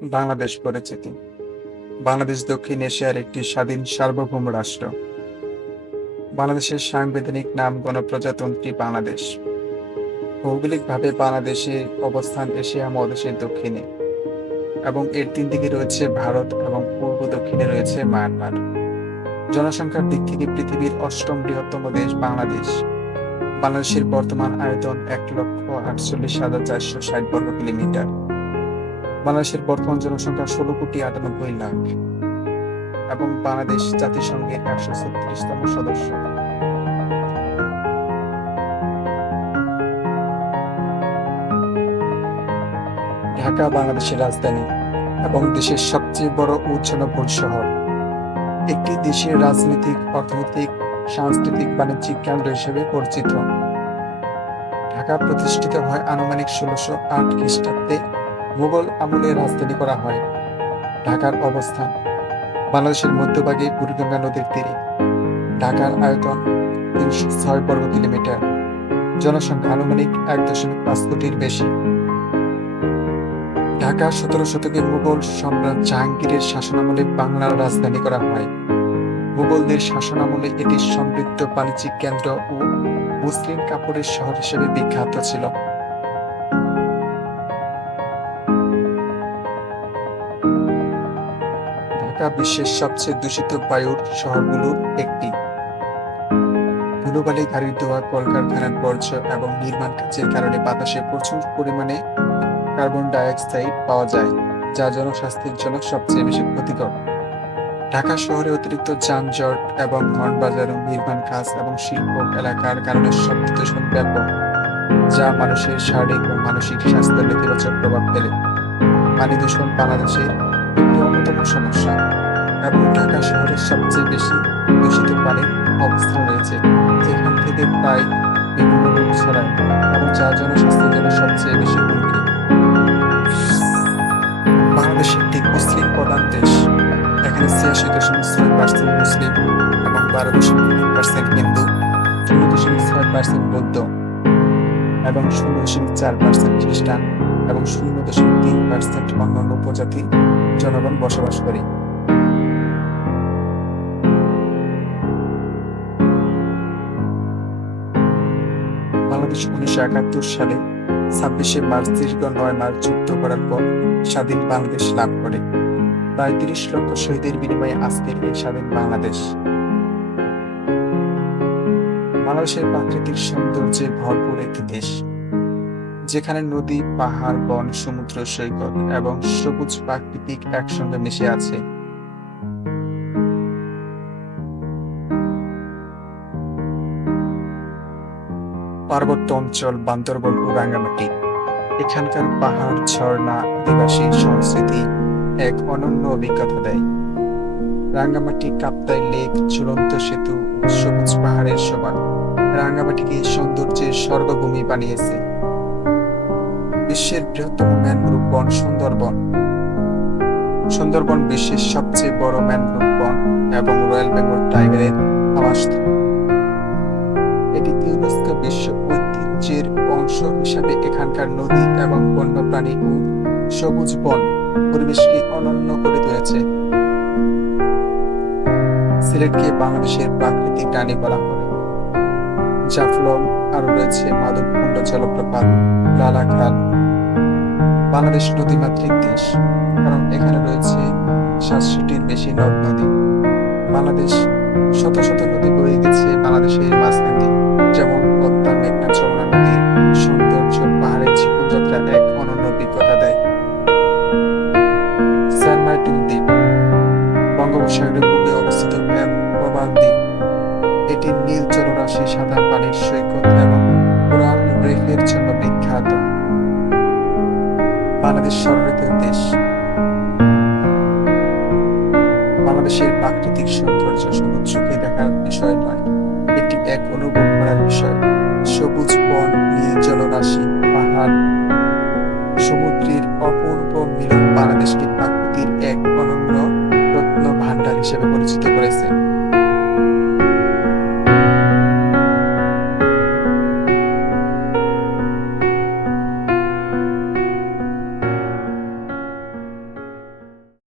বাংলাদেশ পরিচিতি। বাংলাদেশ দক্ষিণ এশিয়ার একটি স্বাধীন সার্বভৌম রাষ্ট্র। বাংলাদেশের সাংবিধানিক নাম গণপ্রজাতন্ত্রী বাংলাদেশ। ভৌগোলিকভাবে বাংলাদেশের অবস্থান এশিয়া মহাদেশের দক্ষিণে এবং এর তিন দিকে রয়েছে ভারত এবং পূর্ব দক্ষিণে রয়েছে মায়ানমার। জনসংখ্যার দিক থেকে পৃথিবীর অষ্টম বৃহত্তম দেশ বাংলাদেশ। বাংলাদেশের বর্তমান আয়তন ১,৪৮,৪৬০ বর্গ কিলোমিটার। বাংলাদেশের বর্তমান জনসংখ্যা ১৬,৯৮,০০,০০০ এবং বাংলাদেশ জাতিসংঘের ১৩৬তম সদস্য। ঢাকা বাংলাদেশের রাজধানী এবং দেশের সবচেয়ে বড় ও জনবহুল শহর। একটি দেশের রাজনৈতিক, অর্থনৈতিক, সাংস্কৃতিক, বাণিজ্যিক কেন্দ্র হিসেবে পরিচিত। ঢাকা প্রতিষ্ঠিত হয় আনুমানিক ১৬০৮ খ্রিস্টাব্দে। মুঘল আমলে রাজধানী করা হয়। ঢাকার অবস্থান বাংলাদেশের মধ্যভাগে বুড়িগঙ্গা নদীর তীরে। ঢাকার আয়তন ৩০৬ বর্গ কিলোমিটার। জনসংখ্যা আনুমানিক ১.৫ কোটির বেশি। ঢাকা ১৭ শতকে মুঘল সম্রাট জাহাঙ্গীরের শাসনামলে বাংলার রাজধানী করা হয়। মুঘলদের শাসনামলে এটি সমৃদ্ধ বাণিজ্যিক কেন্দ্র ও মুসলিম কাপড়ের শহর হিসেবে বিখ্যাত ছিল। ঢাকা বিশ্বের সবচেয়ে দূষিত বায়ুর শহরগুলোর একটি। ধুলোবালি, গাড়ির ধোঁয়া, কলকারখানার বর্জ্য এবং নির্মাণ কাজের কারণে বাতাসে প্রচুর পরিমাণে কার্বন ডাইঅক্সাইড পাওয়া যায়, যা জনস্বাস্থ্যের জন্য সবচেয়ে বেশি ক্ষতিকর। ঢাকা শহরে অতিরিক্ত যানজট এবং হর্ন বাজার, নির্মাণ কাজ এবং শিল্প এলাকার কারণে শব্দ দূষণ ব্যাপক, যা মানুষের শারীরিক ও মানসিক স্বাস্থ্যের নেতিবাচক প্রভাব ফেলে। পানি দূষণ বাংলাদেশের একটি অন্যতম সমস্যা এবং ঢাকা শহরের সবচেয়ে বেশি দূষিত পানির অবস্থান রয়েছে, যেখান থেকে প্রায় বিভিন্ন রোগ ছড়ায় এবং যা জনস্বাস্থ্যের জন্য সবচেয়ে বেশি হুমকি। বাংলাদেশ একটি মুসলিম প্রধান দেশ। এখানে ৮৬.৬% মুসলিম এবং ১২.৩% হিন্দু, ০.৬% বৌদ্ধ এবং ০.৪% খ্রিস্টান এবং ০.৩% অন্যান্য উপজাতির জনগণ বসবাস করে। বাংলাদেশ ১৯৭১ সালে ২৬শে মার্চ দীর্ঘ ৯ মাস যুদ্ধ করার পর স্বাধীন বাংলাদেশ লাভ করে। প্রায় ৩০ লক্ষ শহীদের বিনিময়ে আজকের এই স্বাধীন বাংলাদেশ। বাংলাদেশের প্রাকৃতিক সৌন্দর্যে ভরপুর একটি দেশ, যেখানে নদী, পাহাড়, বন, সমুদ্র সৈকত এবং সবুজ প্রাকৃতিক একসঙ্গে মিশে আছে। পার্বত্য অঞ্চল, বান্দরবন ও রাঙ্গামাটি। এখানকার পাহাড়, ঝর্ণা, আদিবাসী সংস্কৃতি এক অনন্য অভিজ্ঞতা দেয়। রাঙ্গামাটি, কাপ্তাই লেক, ঝুলন্ত সেতু ও সবুজ পাহাড়ের শোভা রাঙ্গামাটিকে সৌন্দর্যের স্বর্গভূমি বানিয়েছে। বিশ্বের বৃহত্তম ম্যানগ্রোভ বন সুন্দরবন। সুন্দরবন বিশ্বের সবচেয়ে বড় ম্যানগ্রোভ বন এবং রয়্যাল বেঙ্গল টাইগারের আবাসস্থল। এটি ইউনেস্কো বিশ্ব ঐতিহ্যের অংশ হিসাবে এখানকার নদী এবং বন্যপ্রাণী ও সবুজ বন পরিবেশকে অনন্য করে তুলেছে। সিলেটকে বাংলাদেশের প্রাকৃতিক রানী বলা হয়। জাফলং আরো রয়েছে মাধবকুণ্ড জলপ্রপাত, লালাখাল। বাংলাদেশ নদীমাতৃক দেশ, কারণ এখানে রয়েছে ৭০০টির বেশি নদ নদী। বাংলাদেশ শত শত নদী বয়ে গেছে বাংলাদেশের মাঝখান দিয়ে, যেমন পদ্মা, মেঘনা, যমুনা নদীর সৌন্দর্য পাহাড়ের জীবনযাত্রা এক অনন্য অভিজ্ঞতা দেয়। সেন্ট মার্টিন দ্বীপ বঙ্গোপসাগরের পূর্বে অবস্থিত এক প্রবাল দ্বীপ। এটি নীল জলরাশি, সাদা পানির সৈকত এবং কোরাল রিফের জন্য বিখ্যাত। বাংলাদেশ ষড়ঋতুর দেশ। বাংলাদেশের প্রাকৃতিক সৌন্দর্য শুধু চোখে দেখার বিষয় নয়, এটি এক অনুভব করার বিষয়। সবুজ বন, নীল জলরাশি, পাহাড়, সমুদ্রের অপূর্ব